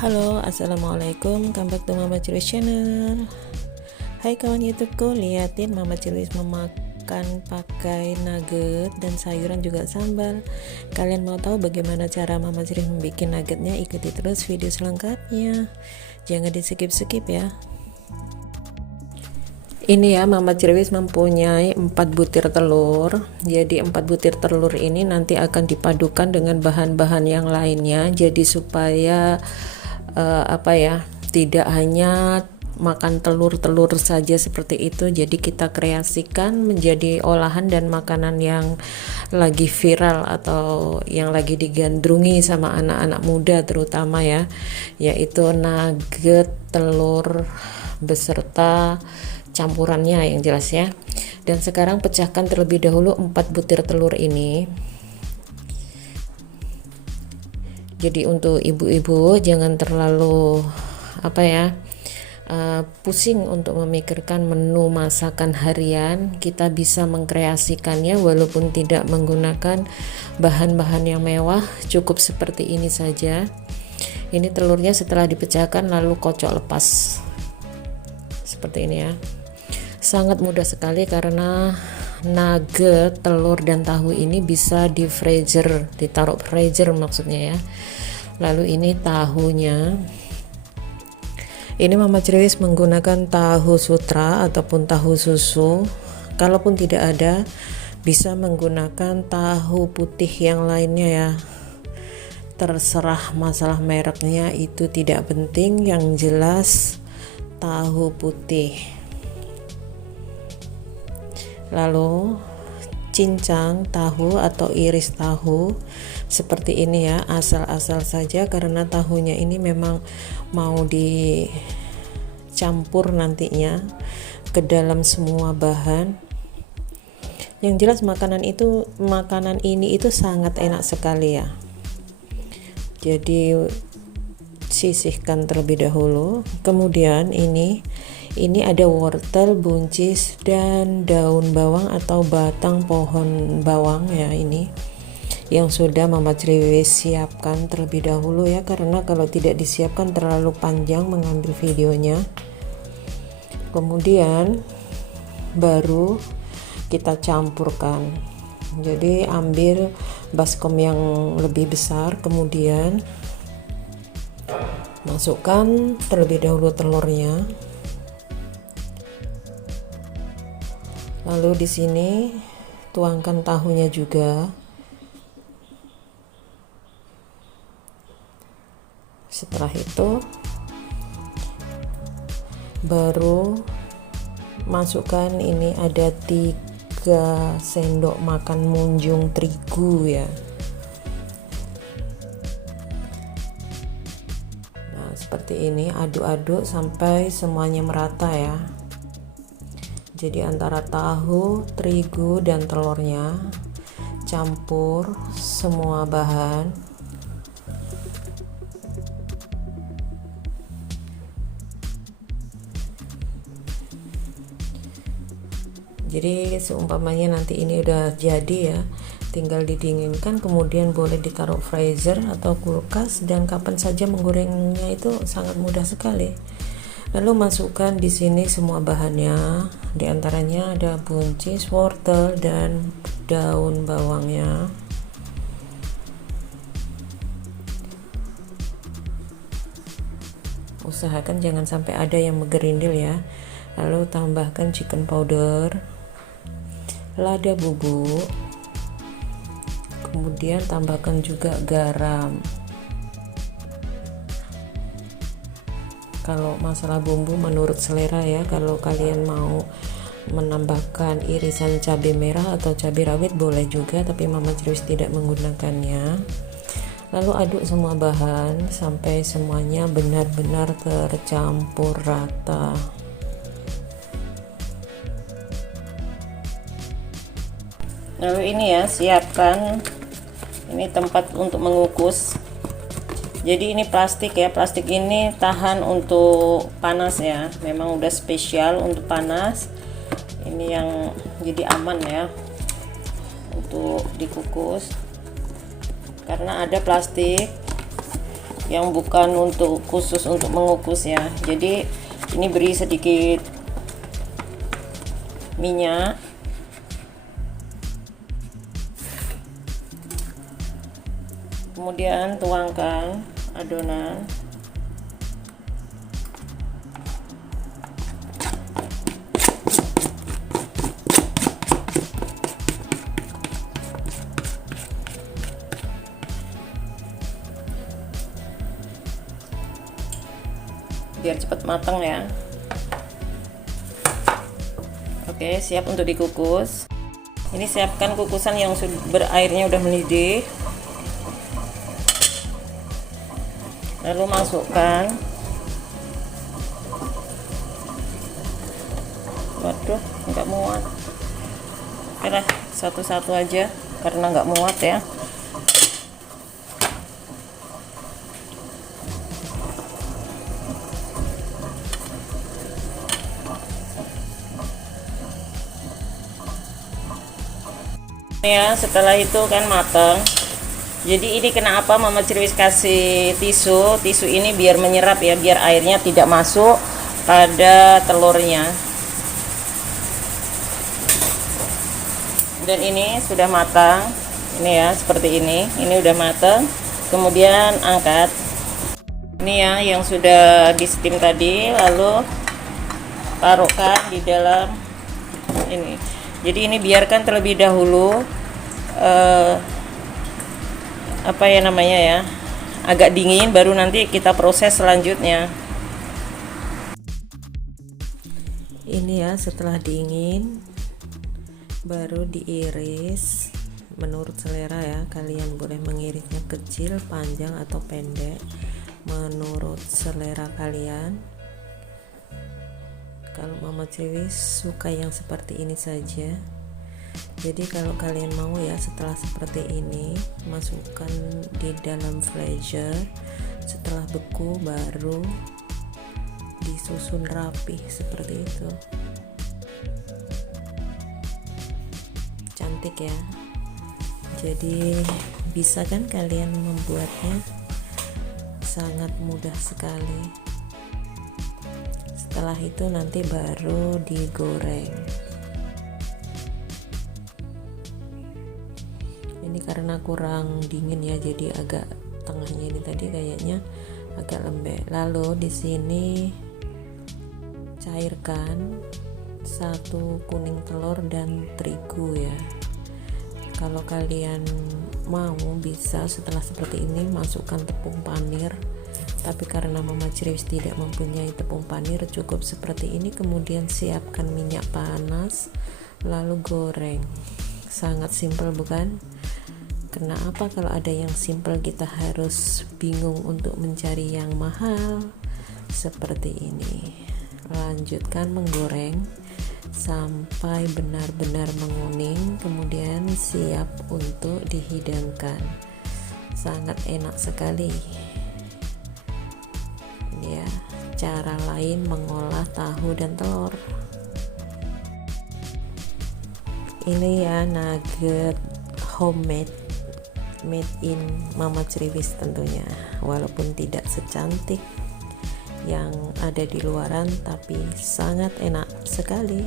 Halo, assalamualaikum, come back to Mama Cilis channel. Hai kawan YouTubeku, liatin Mama Cilis memakan pakai nugget dan sayuran juga sambal. Kalian mau tahu bagaimana cara Mama Cilis membuat nuggetnya? Ikuti terus video selengkapnya, jangan di skip ya. Ini ya, Mama Cilis mempunyai 4 butir telur. Jadi 4 butir telur ini nanti akan dipadukan dengan bahan-bahan yang lainnya, jadi supaya tidak hanya makan telur-telur saja seperti itu. Jadi kita kreasikan menjadi olahan dan makanan yang lagi viral atau yang lagi digandrungi sama anak-anak muda terutama ya, yaitu nugget telur beserta campurannya yang jelas ya. Dan sekarang pecahkan terlebih dahulu 4 butir telur ini. Jadi untuk ibu-ibu jangan terlalu pusing untuk memikirkan menu masakan harian. Kita bisa mengkreasikannya walaupun tidak menggunakan bahan-bahan yang mewah, cukup seperti ini saja. Ini telurnya setelah dipecahkan lalu kocok lepas seperti ini ya. Sangat mudah sekali karena nugget, telur dan tahu ini bisa di freezer, ditaruh freezer maksudnya ya. Lalu ini tahunya. Ini Mama Cilis menggunakan tahu sutra ataupun tahu susu. Kalaupun tidak ada, bisa menggunakan tahu putih yang lainnya ya. Terserah masalah mereknya, itu tidak penting, yang jelas tahu putih. Lalu cincang tahu atau iris tahu seperti ini ya, asal-asal saja karena tahunya ini memang mau dicampur nantinya ke dalam semua bahan. Yang jelas makanan ini itu sangat enak sekali ya. Jadi sisihkan terlebih dahulu. Kemudian ini ada wortel, buncis dan daun bawang atau batang pohon bawang ya, ini yang sudah Mama Cilis siapkan terlebih dahulu ya, karena kalau tidak disiapkan terlalu panjang mengambil videonya. Kemudian baru kita campurkan. Jadi ambil baskom yang lebih besar, kemudian masukkan terlebih dahulu telurnya. Lalu di sini tuangkan tahunya juga. Setelah itu baru masukkan, ini ada 3 sendok makan munjung terigu ya. Nah, seperti ini, aduk-aduk sampai semuanya merata ya. Jadi antara tahu, terigu dan telurnya campur semua bahan. Jadi seumpamanya nanti ini udah jadi ya, tinggal didinginkan, kemudian boleh ditaruh freezer atau kulkas, dan kapan saja menggorengnya itu sangat mudah sekali. Lalu masukkan di sini semua bahannya, di antaranya ada buncis, wortel dan daun bawangnya. Usahakan jangan sampai ada yang menggerindil ya. Lalu tambahkan chicken powder, lada bubuk, kemudian tambahkan juga garam. Kalau masalah bumbu menurut selera ya, kalau kalian mau menambahkan irisan cabai merah atau cabai rawit boleh juga, tapi Mama Cilis tidak menggunakannya. Lalu aduk semua bahan sampai semuanya benar-benar tercampur rata. Lalu ini ya, siapkan ini tempat untuk mengukus. Jadi ini plastik ya, plastik ini tahan untuk panas ya, memang udah spesial untuk panas. Ini yang jadi aman ya untuk dikukus karena ada plastik yang bukan untuk khusus untuk mengukus ya. Jadi ini beri sedikit minyak, kemudian tuangkan adonan. Biar cepat matang ya. Oke, siap untuk dikukus. Ini siapkan kukusan yang berairnya udah mendidih. Lalu masukkan. Waduh, nggak muat. Oke lah, satu-satu aja karena nggak muat ya. Ya, setelah itu kan matang. Jadi ini kenapa Mama Cirwis kasih tisu ini biar menyerap ya, biar airnya tidak masuk pada telurnya. Dan ini sudah matang. Ini ya, seperti ini udah matang. Kemudian angkat. Ini ya yang sudah di steam tadi, lalu taruhkan di dalam ini. Jadi ini biarkan terlebih dahulu apa ya namanya ya, agak dingin, baru nanti kita proses selanjutnya. Ini ya setelah dingin baru diiris menurut selera ya, kalian boleh mengirisnya kecil, panjang atau pendek menurut selera kalian. Kalau Mama Cirwis suka yang seperti ini saja. Jadi kalau kalian mau ya, setelah seperti ini masukkan di dalam freezer. Setelah beku baru disusun rapi seperti itu. Cantik ya. Jadi bisa kan kalian membuatnya, sangat mudah sekali. Setelah itu nanti baru digoreng. Ini karena kurang dingin ya, jadi agak tengahnya ini tadi kayaknya agak lembek. Lalu di sini cairkan 1 kuning telur dan terigu ya. Kalau kalian mau bisa setelah seperti ini masukkan tepung panir. Tapi karena Mama Cirwis tidak mempunyai tepung panir, cukup seperti ini. Kemudian siapkan minyak panas, lalu goreng. Sangat simpel bukan? Kenapa kalau ada yang simpel kita harus bingung untuk mencari yang mahal seperti ini? Lanjutkan menggoreng sampai benar-benar menguning, kemudian siap untuk dihidangkan. Sangat enak sekali. Ya, cara lain mengolah tahu dan telur. Ini ya nugget homemade, made in Mama Cirwis tentunya. Walaupun tidak secantik yang ada di luaran, tapi sangat enak sekali.